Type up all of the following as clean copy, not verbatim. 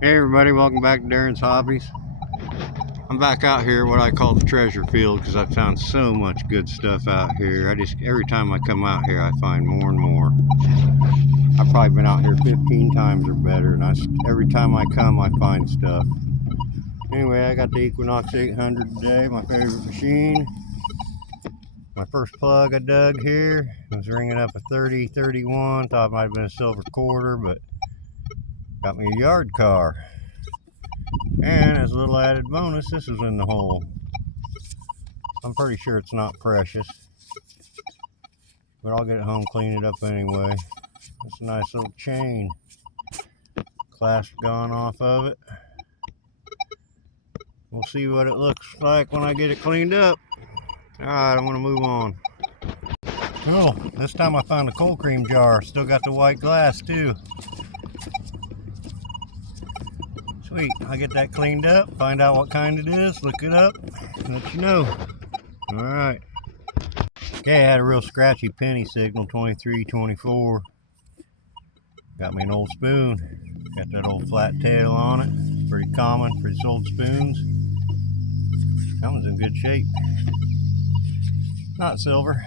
Hey everybody, welcome back to Darren's Hobbies. I'm back out here what I call the treasure field because I've found so much good stuff out here. Every time I come out here I find more and more. I've probably been out here 15 times or better, and every time I come I find stuff. Anyway, I got the Equinox 800 today, my favorite machine. My first plug I dug here was ringing up a 3031. Thought it might have been a silver quarter, but got me a yard car. And as a little added bonus, this is in the hole. I'm pretty sure it's not precious, but I'll get it home, clean it up anyway. It's a nice little chain. Clasp gone off of it. We'll see what it looks like when I get it cleaned up. Alright, I'm going to move on. Cool. This time I found a cold cream jar. Still got the white glass too. Sweet. I'll get that cleaned up, find out what kind it is, look it up, let you know. Alright. Okay, I had a real scratchy penny signal, 2324. Got me an old spoon. Got that old flat tail on it. It's pretty common for these old spoons. That one's in good shape. Not silver.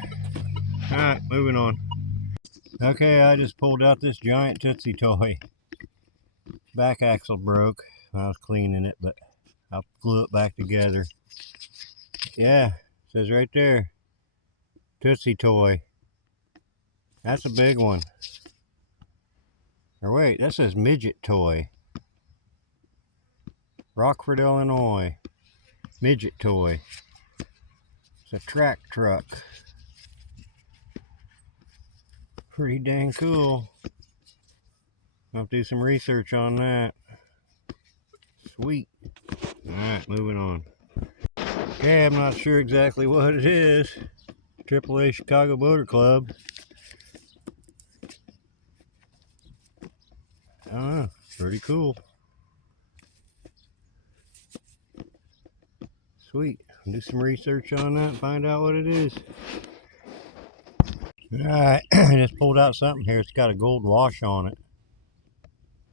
Alright, moving on. Okay, I just pulled out this giant Tootsie toy. Back axle broke. I was cleaning it, but I glue it back together. Yeah, it says right there, Tootsie toy. That's a big one. Or wait, that says midget toy. Rockford, Illinois. Midget toy. It's a track truck. Pretty dang cool. I'll do some research on that. Sweet. Alright, moving on. Okay, I'm not sure exactly what it is. AAA Chicago Motor Club. I don't know. Pretty cool. Sweet. I'll do some research on that and find out what it is. Alright, I just pulled out something here. It's got a gold wash on it.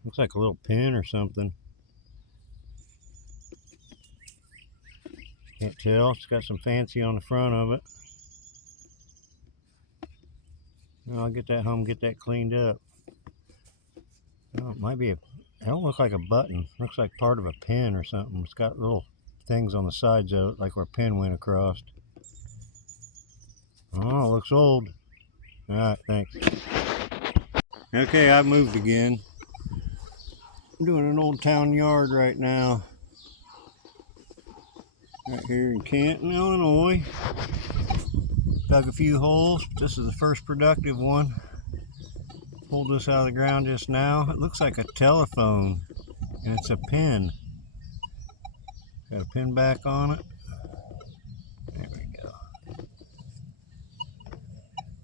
Looks like a little pin or something. Can't tell. It's got some fancy on the front of it. I'll get that home, get that cleaned up. Oh, it might be it don't look like a button. It looks like part of a pin or something. It's got little things on the sides of it, like where a pin went across. Oh, it looks old. Alright, thanks. Okay, I've moved again. I'm doing an old town yard right now. Right here in Canton, Illinois. Dug a few holes. This is the first productive one. Pulled this out of the ground just now. It looks like a telephone, and it's a pin. Got a pin back on it. There we go.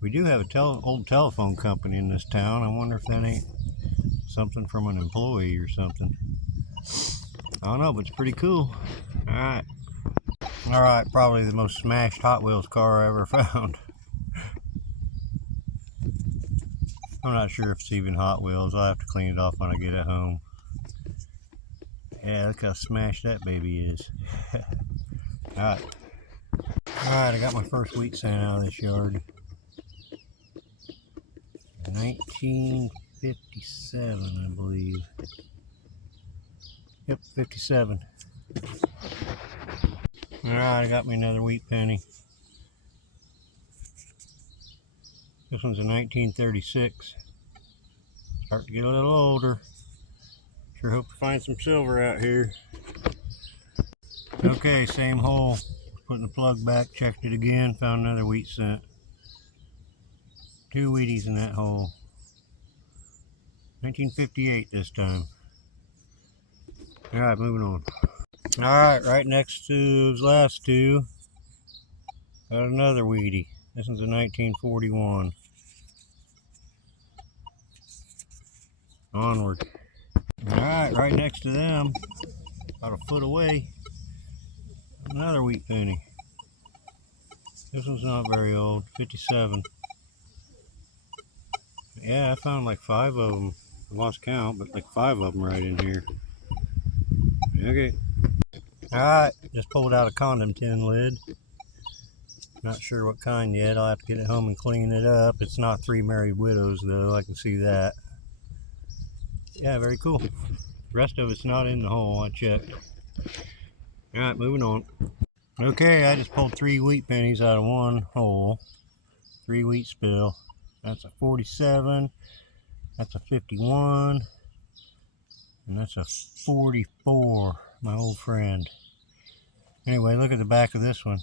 We do have a old telephone company in this town. I wonder if that ain't something from an employee or something. I don't know, but it's pretty cool. Alright. Alright, probably the most smashed Hot Wheels car I ever found. I'm not sure if it's even Hot Wheels. I'll have to clean it off when I get it home. Yeah, look how smashed that baby is. Alright. Alright, I got my first wheat sand out of this yard. 1957, I believe. Yep, 57. Alright, I got me another wheat penny. This one's a 1936. Start to get a little older. Sure hope to find some silver out here. Okay, same hole. Putting the plug back, checked it again, found another wheat cent. 2 Wheaties in that hole. 1958 this time. Alright, moving on. Alright, right next to those last two, got another Wheatie. This one's a 1941. Onward. Alright, right next to them, about a foot away, another wheat penny. This one's not very old, 57. Yeah, I found like 5 of them. I lost count, but like 5 of them right in here. Okay. Alright, just pulled out a condom tin lid. Not sure what kind yet. I'll have to get it home and clean it up. It's not Three Married Widows though, I can see that. Yeah, very cool. The rest of it's not in the hole, I checked. Alright, moving on. Okay, I just pulled 3 wheat pennies out of one hole. 3 wheat spill. That's a 47. That's a 51. And that's a 44, my old friend. Anyway, look at the back of this one.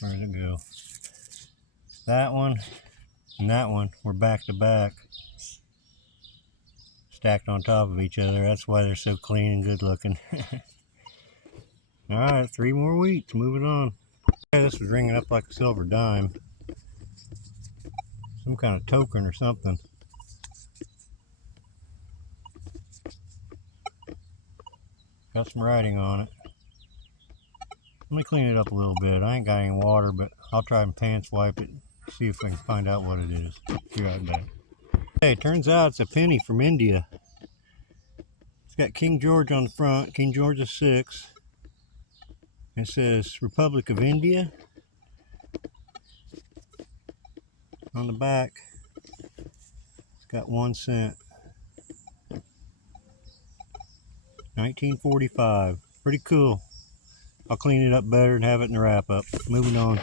Where did it go? That one and that one were back to back. Stacked on top of each other. That's why they're so clean and good looking. Alright, 3 more wheats. Moving on. Okay, this was ringing up like a silver dime. Some kind of token or something. Got some writing on it. Let me clean it up a little bit. I ain't got any water, but I'll try and pants wipe it. See if I can find out what it is. Be right back. Hey, it turns out it's a penny from India. It's got King George on the front, King George VI. It says Republic of India. On the back, it's got 1 cent. 1945. Pretty cool. I'll clean it up better and have it in the wrap up. Moving on.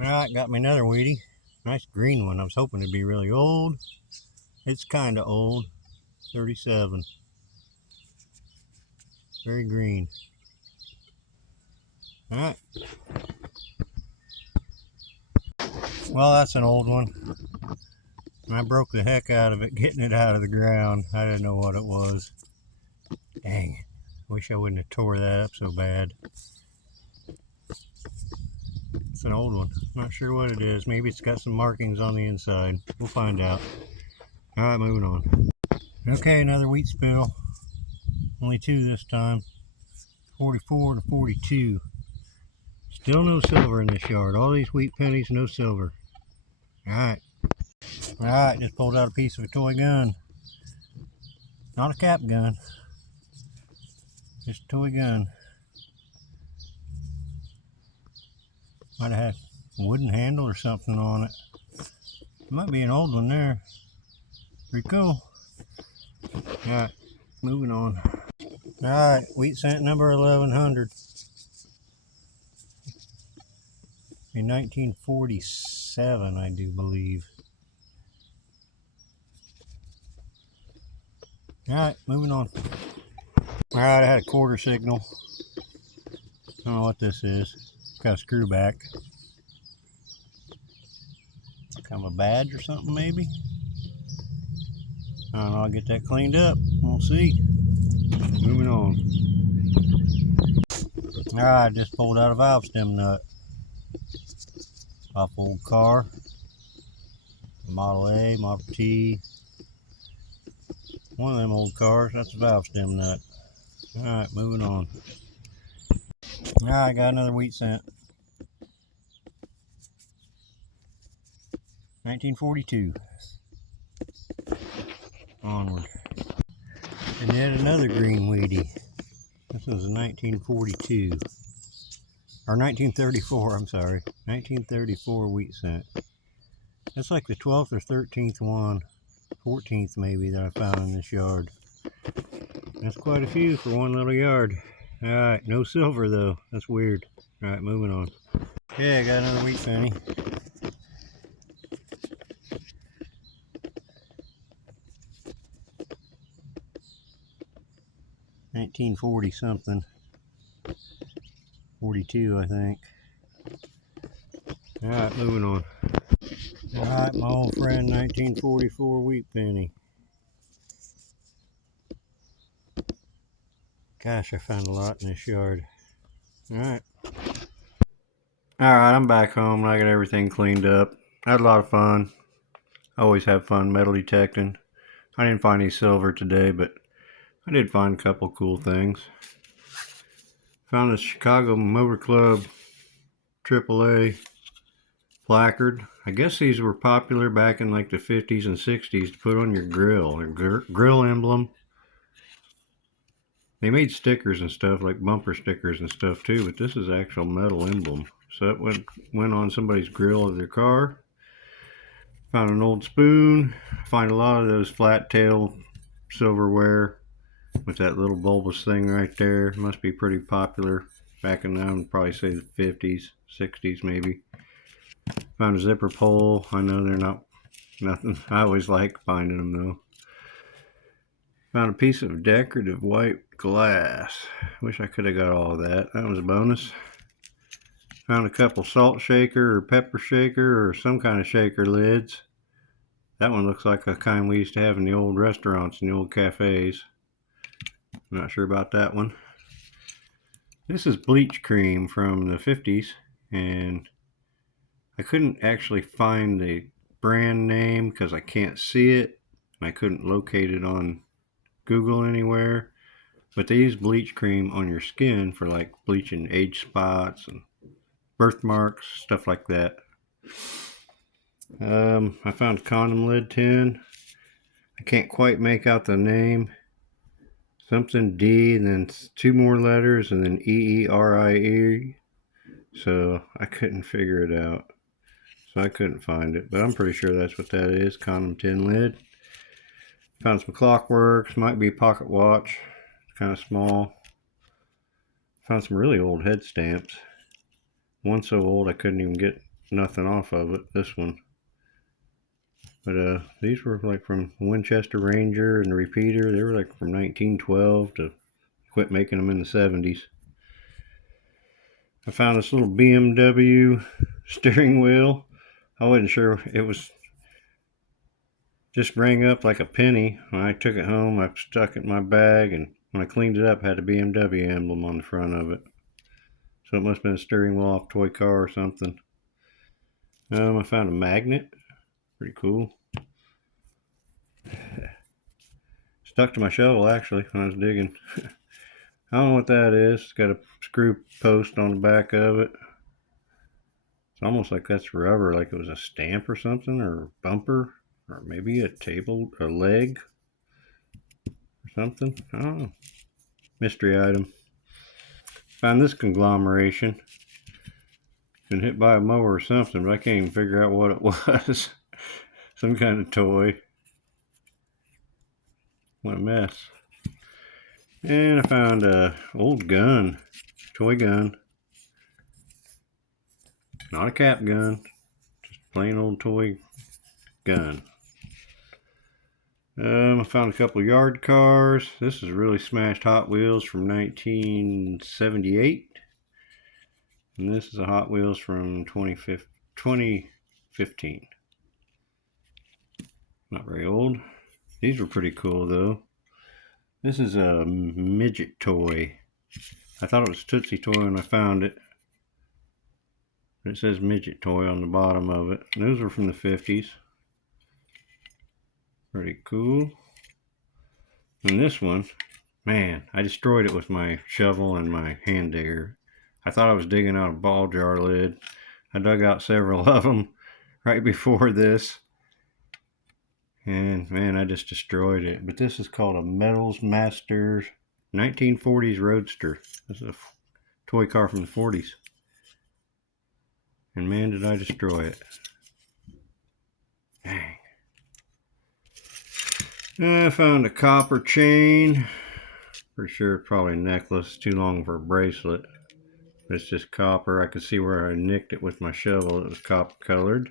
Alright, got me another Wheatie. Nice green one. I was hoping it'd be really old. It's kind of old. 37. Very green. Alright. Well, that's an old one. I broke the heck out of it getting it out of the ground. I didn't know what it was. Dang it. Wish I wouldn't have tore that up so bad. It's an old one. Not sure what it is. Maybe it's got some markings on the inside. We'll find out. Alright, moving on. Okay, another wheat spill. Only 2 this time. 44 and 42. Still no silver in this yard. All these wheat pennies, no silver. Alright. Alright, just pulled out a piece of a toy gun. Not a cap gun. Just a toy gun. Might have had a wooden handle or something on it. Might be an old one there. Pretty cool. Alright, moving on. Alright, wheat cent number 1100. In 1947, I do believe. Alright, moving on. Alright, I had a quarter signal. I don't know what this is. Got a screw back. Kind of a badge or something maybe. I don't know, I'll get that cleaned up. We'll see. Moving on. Alright, just pulled out a valve stem nut. Off old car. Model A, Model T. One of them old cars, that's a valve stem nut. Alright, moving on. Alright, I got another wheat cent. 1942. Onward. And yet another green Wheatie. This was a 1942. Or 1934, I'm sorry. 1934 wheat cent. That's like the 12th or 13th one. 14th maybe that I found in this yard. That's quite a few for one little yard. Alright, no silver though. That's weird. Alright, moving on. Yeah, I got another wheat penny. $1940 something. 42, I think. Alright, moving on. Alright, my old friend, 1944 wheat penny. Gosh, I found a lot in this yard. Alright. Alright, I'm back home and I got everything cleaned up. I had a lot of fun. I always have fun metal detecting. I didn't find any silver today, but I did find a couple cool things. Found this Chicago Motor Club AAA placard. I guess these were popular back in like the 50s and 60s to put on your grill. A grill emblem. They made stickers and stuff, like bumper stickers and stuff too, but this is actual metal emblem. So it went on somebody's grill of their car. Found an old spoon. Find a lot of those flat tail silverware with that little bulbous thing right there. Must be pretty popular back in, I would probably say the 50s, 60s maybe. Found a zipper pole. I know they're not nothing. I always like finding them though. Found a piece of decorative white glass. Wish I could have got all of that. That was a bonus. Found a couple salt shaker or pepper shaker or some kind of shaker lids. That one looks like a kind we used to have in the old restaurants and the old cafes. I'm not sure about that one. This is bleach cream from the 50s, and I couldn't actually find the brand name because I can't see it, and I couldn't locate it on Google anywhere. But they use bleach cream on your skin for like bleaching age spots and birthmarks, stuff like that. I found a condom lid tin. I can't quite make out the name. Something D and then 2 more letters and then EERIE. So I couldn't figure it out. So I couldn't find it, but I'm pretty sure that's what that is. Condom tin lid. Found some clockworks. Might be a pocket watch. It's kind of small. Found some really old head stamps. One so old I couldn't even get nothing off of it. This one. But these were like from Winchester Ranger and the Repeater. They were like from 1912 to quit making them in the 70s. I found this little BMW steering wheel. I wasn't sure. It was just rang up like a penny. When I took it home, I stuck it in my bag, and when I cleaned it up, it had a BMW emblem on the front of it. So it must have been a steering wheel off a toy car or something. I found a magnet. Pretty cool. Stuck to my shovel actually when I was digging. I don't know what that is. It's got a screw post on the back of it. It's almost like that's rubber, like it was a stamp or something, or a bumper, or maybe a leg or something. I don't know. Mystery item. Found this conglomeration. Been hit by a mower or something, but I can't even figure out what it was. Some kind of toy. What a mess. And I found a old gun. Toy gun. Not a cap gun. Just a plain old toy gun. I found a couple yard cars. This is really smashed Hot Wheels from 1978. And this is a Hot Wheels from 2015. Not very old. These were pretty cool though. This is a midget toy. I thought it was Tootsie Toy when I found it. But it says midget toy on the bottom of it. And those were from the 50s. Pretty cool. And this one, man, I destroyed it with my shovel and my hand digger. I thought I was digging out a ball jar lid. I dug out several of them right before this. And man, I just destroyed it. But this is called a Metals Masters 1940s Roadster. This is a toy car from the 40s. And man, did I destroy it. Dang. I found a copper chain. Pretty sure it's probably a necklace. Too long for a bracelet. But it's just copper. I could see where I nicked it with my shovel. It was copper colored.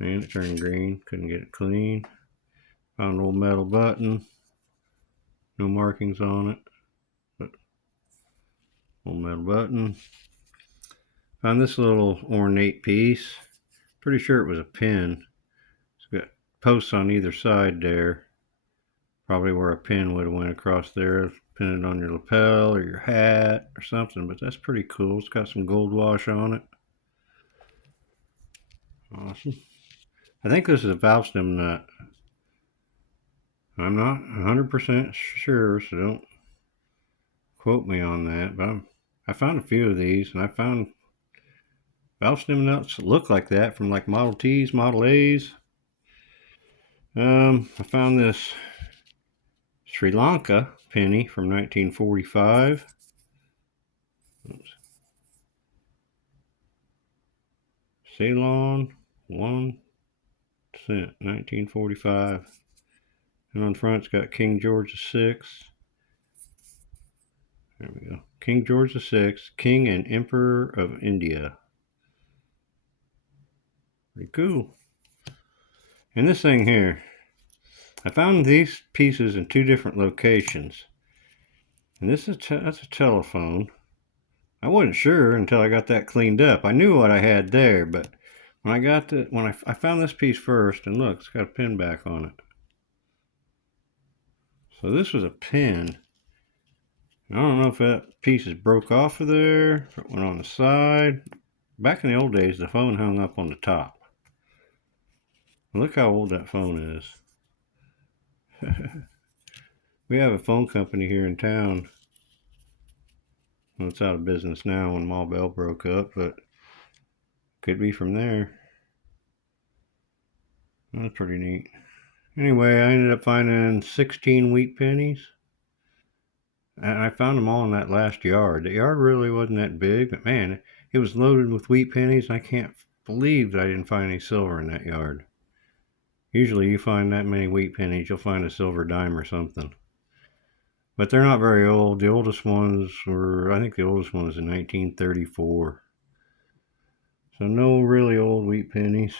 And it turned green. Couldn't get it clean. Found an old metal button. No markings on it. But old metal button. Found this little ornate piece. Pretty sure it was a pin. It's got posts on either side there. Probably where a pin would have went across there. Pin it on your lapel or your hat or something. But that's pretty cool. It's got some gold wash on it. Awesome. I think this is a valve stem nut. I'm not 100% sure, so don't quote me on that. But I found a few of these, and I found valve stem nuts that look like that from like Model Ts, Model As. I found this Sri Lanka penny from 1945. Oops. Ceylon, 1 cent, 1945. And on front it's got King George VI. There we go. King George VI, King and Emperor of India. Pretty cool. And this thing here, I found these pieces in 2 different locations. And this is that's a telephone. I wasn't sure until I got that cleaned up. I knew what I had there, but when I found this piece first, and look, it's got a pin back on it. So this was a pin. I don't know if that piece is broke off of there, if it went on the side. Back in the old days, the phone hung up on the top. Look how old that phone is. We have a phone company here in town. Well, it's out of business now when Ma Bell broke up, but could be from there. That's pretty neat. Anyway, I ended up finding 16 wheat pennies. And I found them all in that last yard. The yard really wasn't that big, but man, it was loaded with wheat pennies. I can't believe that I didn't find any silver in that yard. Usually you find that many wheat pennies, you'll find a silver dime or something. But they're not very old. The oldest ones were, I think the oldest one was in 1934. So no really old wheat pennies.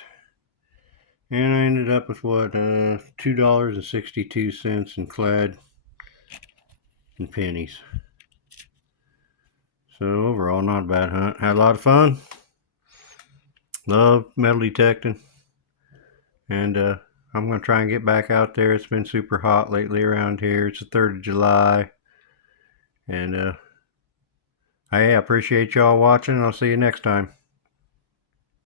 And I ended up with what, $2.62 in clad and pennies. So overall, not a bad hunt. Had a lot of fun. Love metal detecting. And I'm going to try and get back out there. It's been super hot lately around here. It's the 3rd of July. And I appreciate y'all watching. I'll see you next time.